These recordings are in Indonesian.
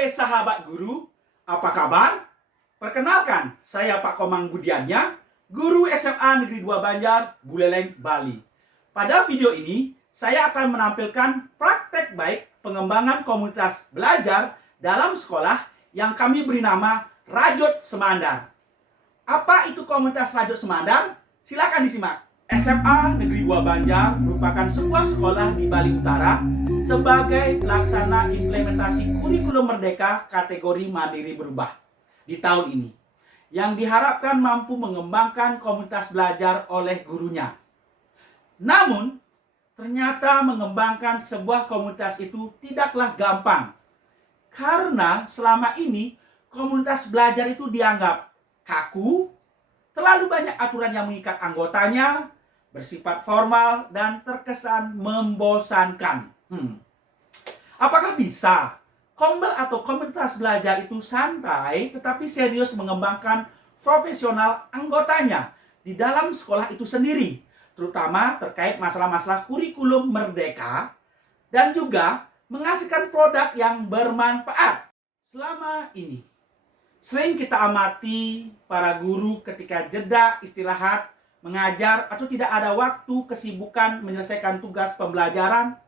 Hai sahabat guru, apa kabar? Perkenalkan, saya Pak Komang Budiannya, guru SMA Negeri 2 Banjar, Buleleng, Bali. Pada video ini, saya akan menampilkan praktek baik pengembangan komunitas belajar dalam sekolah yang kami beri nama Rajut Semandar. Apa itu komunitas Rajut Semandar? Silakan disimak. SMA Negeri 2 Banjar merupakan sebuah sekolah di Bali Utara sebagai pelaksana implementasi kurikulum merdeka kategori mandiri berubah di tahun ini, yang diharapkan mampu mengembangkan komunitas belajar oleh gurunya. Namun, ternyata mengembangkan sebuah komunitas itu tidaklah gampang, karena selama ini komunitas belajar itu dianggap kaku, terlalu banyak aturan yang mengikat anggotanya, bersifat formal, dan terkesan membosankan. Apakah bisa Kombel atau komunitas belajar itu santai tetapi serius mengembangkan profesional anggotanya di dalam sekolah itu sendiri, terutama terkait masalah-masalah kurikulum merdeka dan juga menghasilkan produk yang bermanfaat? Selama ini sering kita amati para guru ketika jeda istirahat mengajar atau tidak ada waktu kesibukan menyelesaikan tugas pembelajaran,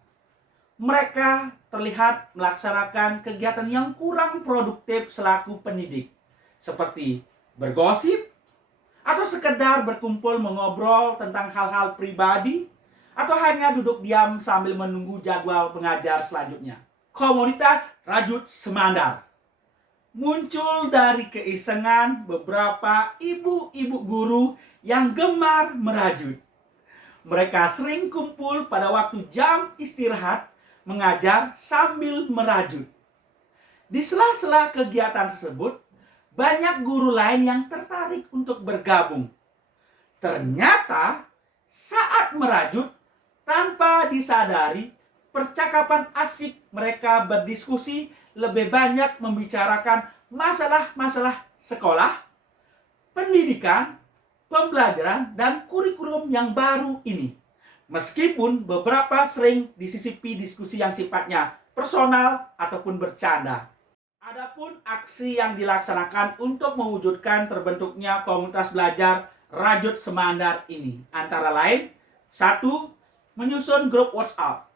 mereka terlihat melaksanakan kegiatan yang kurang produktif selaku pendidik, seperti bergosip atau sekedar berkumpul mengobrol tentang hal-hal pribadi, atau hanya duduk diam sambil menunggu jadwal pengajar selanjutnya. Komunitas Rajut Semandar muncul dari keisengan beberapa ibu-ibu guru yang gemar merajut. Mereka sering kumpul pada waktu jam istirahat mengajar sambil merajut. Di sela-sela kegiatan tersebut, banyak guru lain yang tertarik untuk bergabung. Ternyata saat merajut, tanpa disadari, percakapan asik mereka berdiskusi lebih banyak membicarakan masalah-masalah sekolah, pendidikan, pembelajaran, dan kurikulum yang baru ini. Meskipun beberapa sering disisipi diskusi yang sifatnya personal ataupun bercanda. Adapun aksi yang dilaksanakan untuk mewujudkan terbentuknya komunitas belajar Rajut Semandar ini antara lain: 1. Menyusun grup WhatsApp.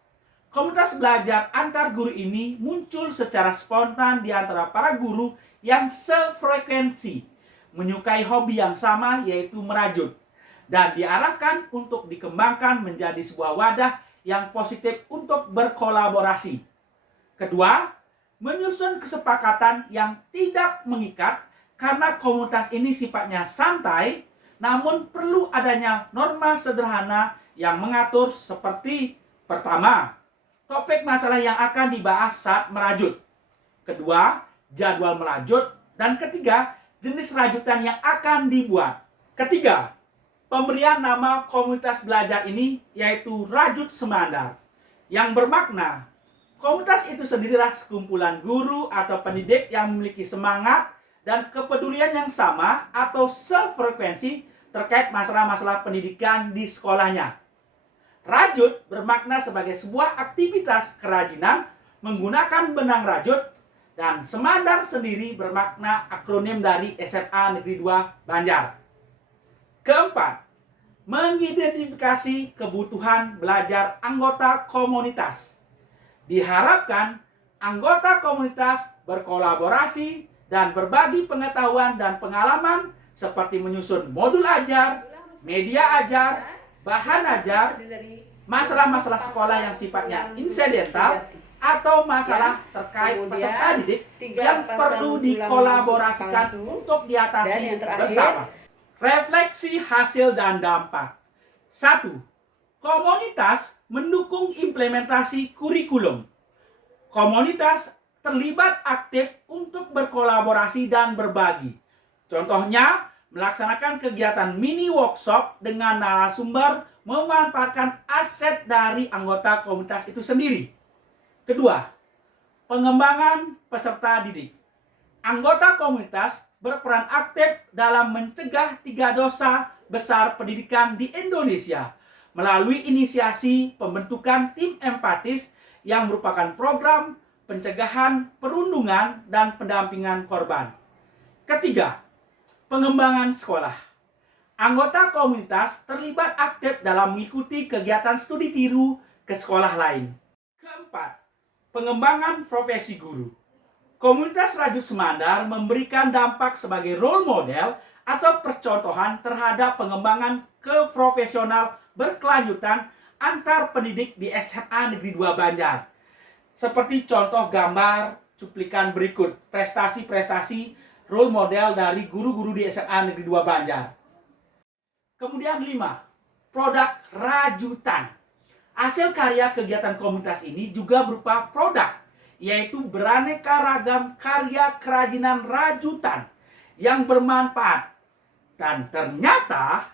Komunitas belajar antar guru ini muncul secara spontan di antara para guru yang sefrekuensi, menyukai hobi yang sama, yaitu merajut, dan diarahkan untuk dikembangkan menjadi sebuah wadah yang positif untuk berkolaborasi. Kedua, menyusun kesepakatan yang tidak mengikat, karena komunitas ini sifatnya santai, namun perlu adanya norma sederhana yang mengatur, seperti: pertama, topik masalah yang akan dibahas saat merajut. Kedua, jadwal merajut. Dan ketiga, jenis rajutan yang akan dibuat. Ketiga, pemberian nama komunitas belajar ini yaitu Rajut Semandar, yang bermakna komunitas itu sendirilah sekumpulan guru atau pendidik yang memiliki semangat dan kepedulian yang sama atau sefrekuensi terkait masalah-masalah pendidikan di sekolahnya. Rajut bermakna sebagai sebuah aktivitas kerajinan menggunakan benang rajut, dan Semandar sendiri bermakna akronim dari SMA Negeri 2 Banjar. Keempat, mengidentifikasi kebutuhan belajar anggota komunitas. Diharapkan anggota komunitas berkolaborasi dan berbagi pengetahuan dan pengalaman, seperti menyusun modul ajar, media ajar, bahan ajar, masalah-masalah sekolah yang sifatnya insidental, atau masalah terkait peserta didik yang perlu dikolaborasikan untuk diatasi bersama. Refleksi hasil dan dampak. 1. Komunitas mendukung implementasi kurikulum. Komunitas terlibat aktif untuk berkolaborasi dan berbagi. Contohnya, melaksanakan kegiatan mini workshop dengan narasumber memanfaatkan aset dari anggota komunitas itu sendiri. Kedua, pengembangan peserta didik. Anggota komunitas berperan aktif dalam mencegah 3 dosa besar pendidikan di Indonesia melalui inisiasi pembentukan tim empatis yang merupakan program pencegahan perundungan dan pendampingan korban. Ketiga, pengembangan sekolah. Anggota komunitas terlibat aktif dalam mengikuti kegiatan studi tiru ke sekolah lain. Keempat, pengembangan profesi guru. Komunitas Rajut Semandar memberikan dampak sebagai role model atau percontohan terhadap pengembangan keprofesional berkelanjutan antar pendidik di SMA Negeri 2 Banjar. Seperti contoh gambar cuplikan berikut prestasi-prestasi role model dari guru-guru di SMA Negeri 2 Banjar. Kemudian 5, produk rajutan. Hasil karya kegiatan komunitas ini juga berupa produk, yaitu beraneka ragam karya kerajinan rajutan yang bermanfaat. Dan ternyata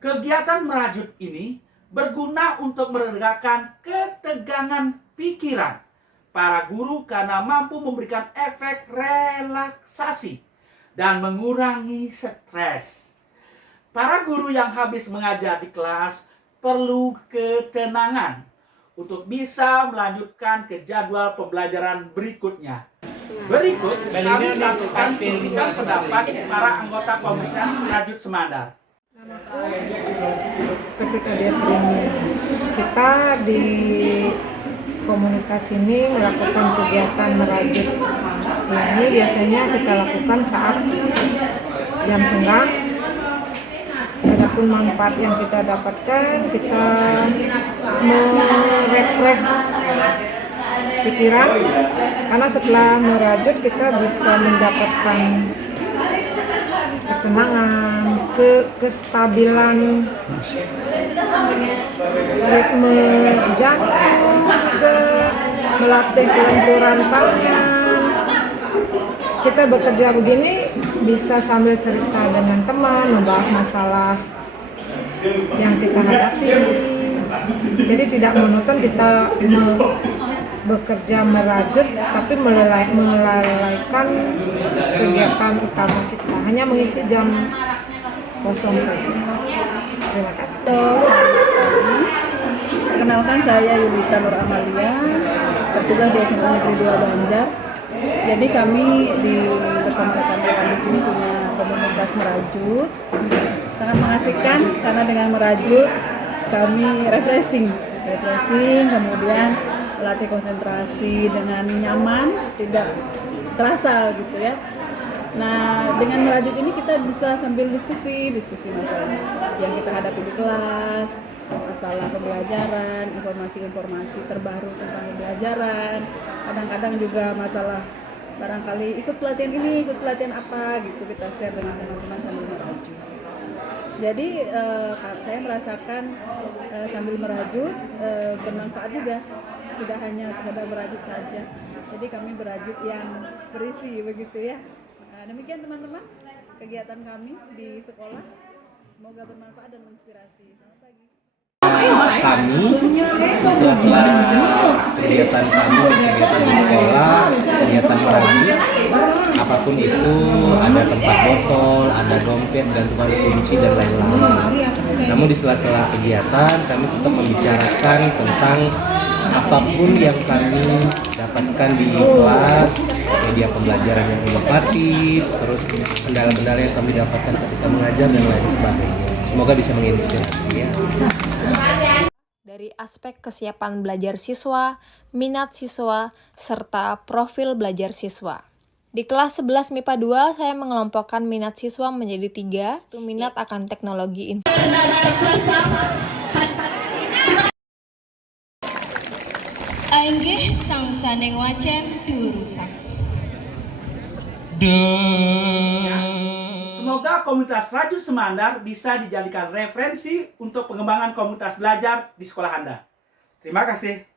kegiatan merajut ini berguna untuk meredakan ketegangan pikiran para guru karena mampu memberikan efek relaksasi dan mengurangi stres. Para guru yang habis mengajar di kelas perlu ketenangan untuk bisa melanjutkan ke jadwal pembelajaran berikutnya. Berikut kami lakukan cuplikan pendapat para anggota komunitas Rajut Semandar. Ketika dia training, kita di komunitas ini melakukan kegiatan merajut. Ini biasanya kita lakukan saat jam senggang. Adapun manfaat yang kita dapatkan, kita merefresh pikiran, karena setelah merajut kita bisa mendapatkan ketenangan, kestabilan ritme jantung, melatih kelenturan tangan. Kita bekerja begini bisa sambil cerita dengan teman, membahas masalah yang kita hadapi. Jadi tidak monoton kita bekerja merajut, tapi melalaikan kegiatan utama kita, hanya mengisi jam kosong saja. Terima kasih. Selamat pagi. Perkenalkan, saya Yulita Nur Amalia, bertugas di SMA Negeri 2 Banjar. Jadi kami bersama rekan-rekan di sini punya komunitas merajut. Sangat mengasihkan karena dengan merajut kami refreshing, kemudian melatih konsentrasi dengan nyaman, tidak terasa gitu ya. Nah, dengan merajut ini kita bisa sambil diskusi masalah yang kita hadapi di kelas, masalah pembelajaran, informasi-informasi terbaru tentang pembelajaran. Kadang-kadang juga masalah barangkali ikut pelatihan ini, ikut pelatihan apa gitu, kita share dengan teman-teman sambil merajut. Jadi saya merasakan sambil merajut bermanfaat juga, tidak hanya sekedar merajut saja. Jadi kami berajut yang berisi begitu ya. Demikian teman-teman kegiatan kami di sekolah, semoga bermanfaat dan menginspirasi. Selamat pagi. Kami di sela-sela kegiatan kami di sekolah, kegiatan merajut, apapun itu, ada tempat botol, ada dompet, gantungan kunci dan lain-lain. Namun di sela-sela kegiatan kami tetap membicarakan tentang apapun yang kami dapatkan di kelas, media pembelajaran yang inovatif, terus kendala-kendala yang kami dapatkan ketika mengajar dan lain sebagainya. Semoga bisa menginspirasi ya. Dari aspek kesiapan belajar siswa, minat siswa, serta profil belajar siswa. Di kelas 11 MIPA 2, saya mengelompokkan minat siswa menjadi 3, itu minat akan teknologi informasi. Ainggih sang saneng wacen durusak. Semoga komunitas Rajut Semandar bisa dijadikan referensi untuk pengembangan komunitas belajar di sekolah Anda. Terima kasih.